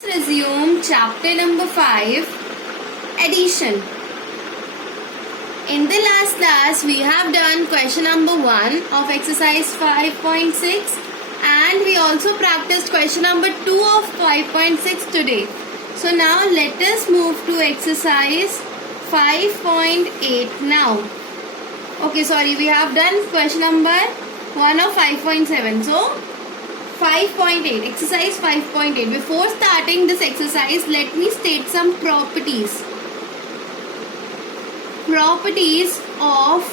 Resume chapter number 5, addition. In the last class we have done question number 1 of exercise 5.6 and we also practiced question number 2 of 5.6 today. So now let us move to exercise 5.8 now. Okay, sorry, we have done question number 1 of 5.7. So 5.8, exercise 5.8. Before starting this exercise, let me state some properties. Properties of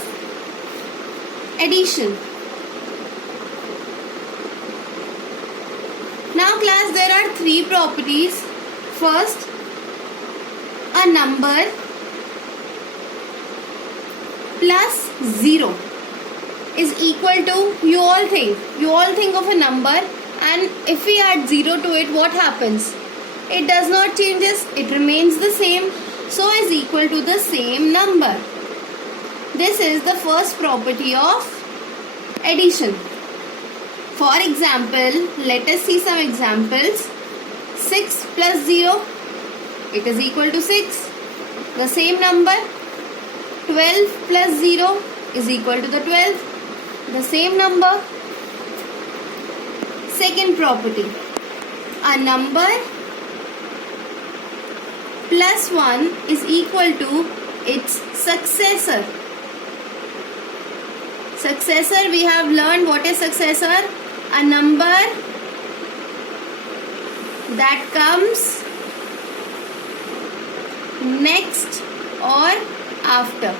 addition. Now class, there are 3 properties. First, a number plus 0 is equal to, you all think of a number, and if we add 0 to it, what happens? It does not changes, it remains the same, so is equal to the same number. This is the first property of addition. For example, let us see some examples. 6 plus 0, it is equal to 6, the same number. 12 plus 0 is equal to the 12, the same number. Second property, a number plus 1 is equal to its successor. Successor, we have learned what is successor. A number that comes next or after.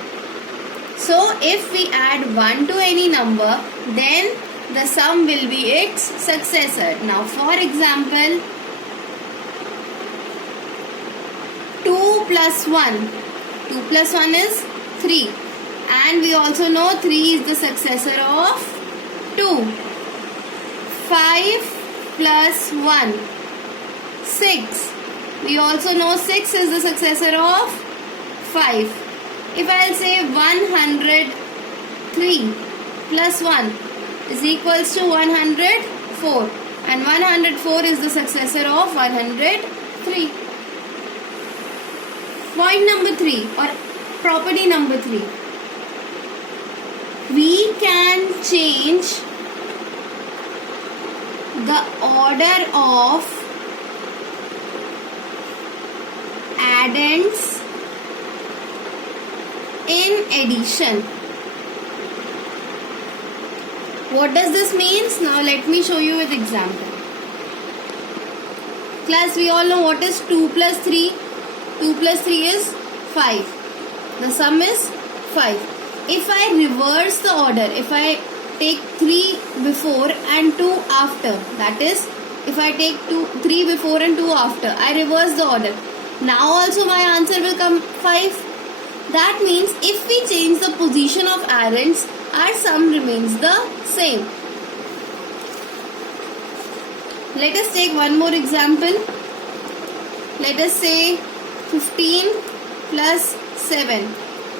So if we add 1 to any number, then the sum will be its successor. Now for example, 2 plus 1. 2 plus 1 is 3. And we also know 3 is the successor of 2. 5 plus 1. 6. We also know 6 is the successor of 5. If I'll say 103 plus 1 is equals to 104, and 104 is the successor of 103. Point number 3 or property number 3. We can change the order of addends in addition. What does this mean? Now let me show you with example. Class, we all know what is 2 plus 3. 2 plus 3 is 5. The sum is 5. If I reverse the order, if I take 3 before and 2 after, that is, if I take 3 before and 2 after, I reverse the order. Now also my answer will come 5. That means if we change the position of addends, our sum remains the same. Let us take one more example. Let us say 15 plus 7.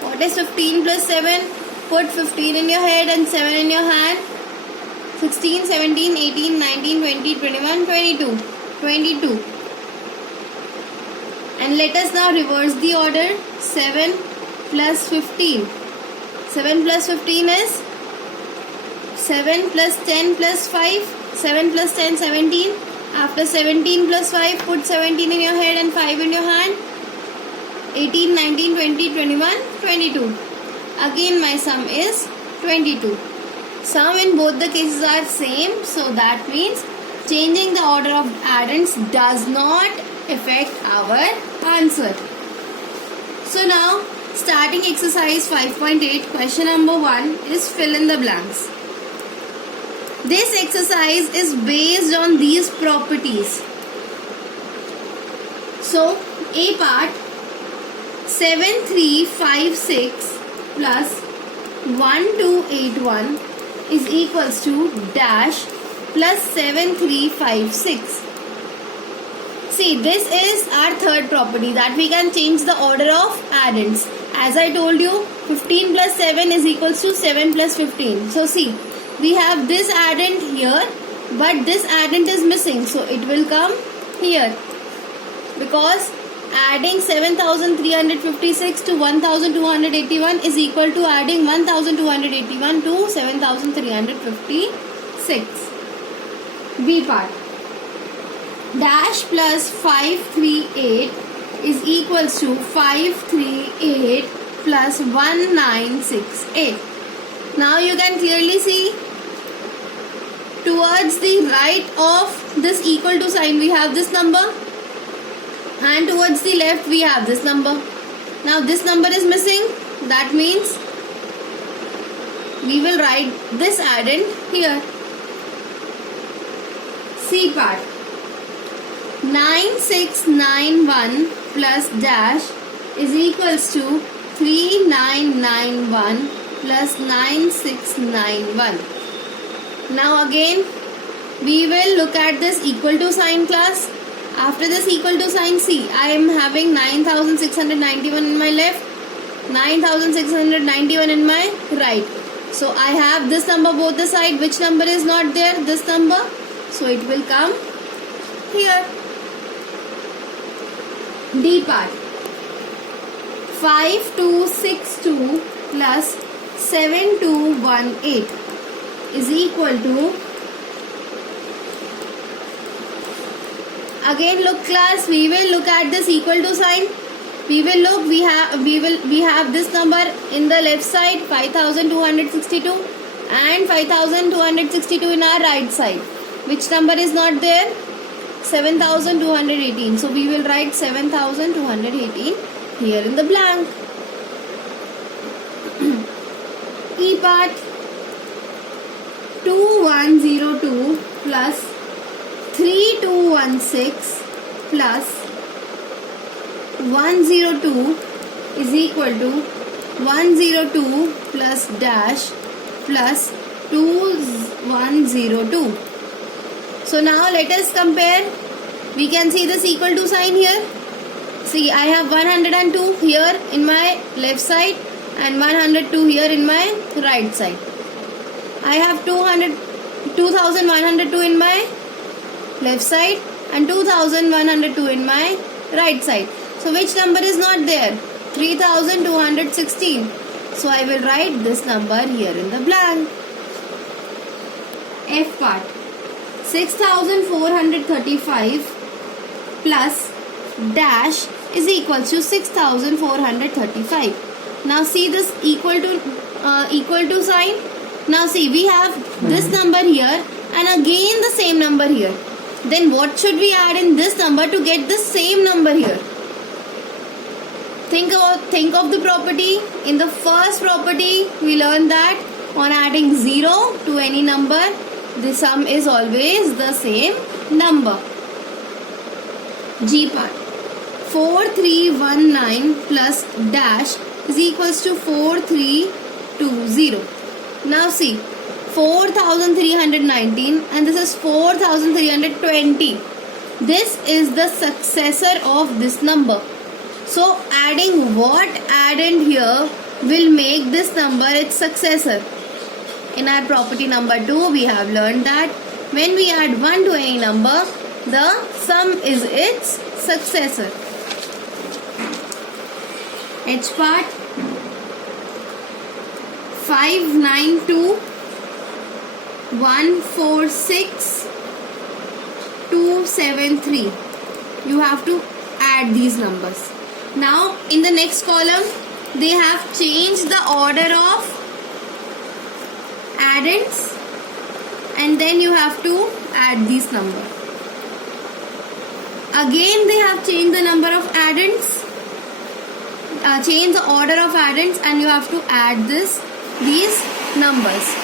What is 15 plus 7? Put 15 in your head and 7 in your hand. 16, 17, 18, 19, 20, 21, 22. 22. And let us now reverse the order. 7 plus 15. 7 plus 15 is 7 plus 10 plus 5. 7 plus 10, 17. After 17 plus 5, put 17 in your head and 5 in your hand. 18, 19, 20, 21, 22. Again my sum is 22. Sum in both the cases are same. So that means changing the order of addends does not affect our answer. So now starting exercise 5.8, question number 1 is fill in the blanks. This exercise is based on these properties. So A part, 7356 plus 1281 is equals to dash plus 7356. See, this is our third property, that we can change the order of addends. As I told you, 15 plus 7 is equals to 7 plus 15. So see, we have this addend here, but this addend is missing, so it will come here. because adding 7356 to 1281 is equal to adding 1281 to 7356. B part. Dash plus 538 is equals to 538 plus 1968. Now you can clearly see towards the right of this equal to sign we have this number, and towards the left we have this number. Now this number is missing, that means we will write this addend here. C part. 9691 plus dash is equals to 3991 plus 9691. Now again we will look at this equal to sign class. After this equal to sign, see, I am having 9691 in my left, 9691 in my right. So I have this number both the side. Which number is not there? This number. So it will come here. D part. 5262 plus 7218 is equal to, again look class, we will look at this equal to sign. We will look, we have this number in the left side 5262 and 5262 in our right side. Which number is not there? 7218. So we will write 7218 here in the blank. E part. 2102 plus 3216 plus 102 is equal to 102 plus dash plus 2102. So now let us compare. We can see this equal to sign here. See, I have 102 here in my left side and 102 here in my right side. I have 2102 in my left side and 2102 in my right side. So which number is not there? 3216. So I will write this number here in the blank. F part. 6435 plus dash is equal to 6435. Now see this equal to sign. Now see, we have this number here and again the same number here. Then what should we add in this number to get the same number here? Think of the property. In the first property, we learned that on adding 0 to any number, the sum is always the same number. G part. 4319 plus dash is equals to 4320. Now see, 4319 and this is 4320. This is the successor of this number. So adding what addend here will make this number its successor. In our property number 2, we have learned that when we add 1 to any number, the sum is its successor. H part. 592 146 273. You have to add these numbers. Now in the next column they have changed the order of addends and then you have to add these number. Again they have changed the number of addends, change the order of addends and you have to add these numbers.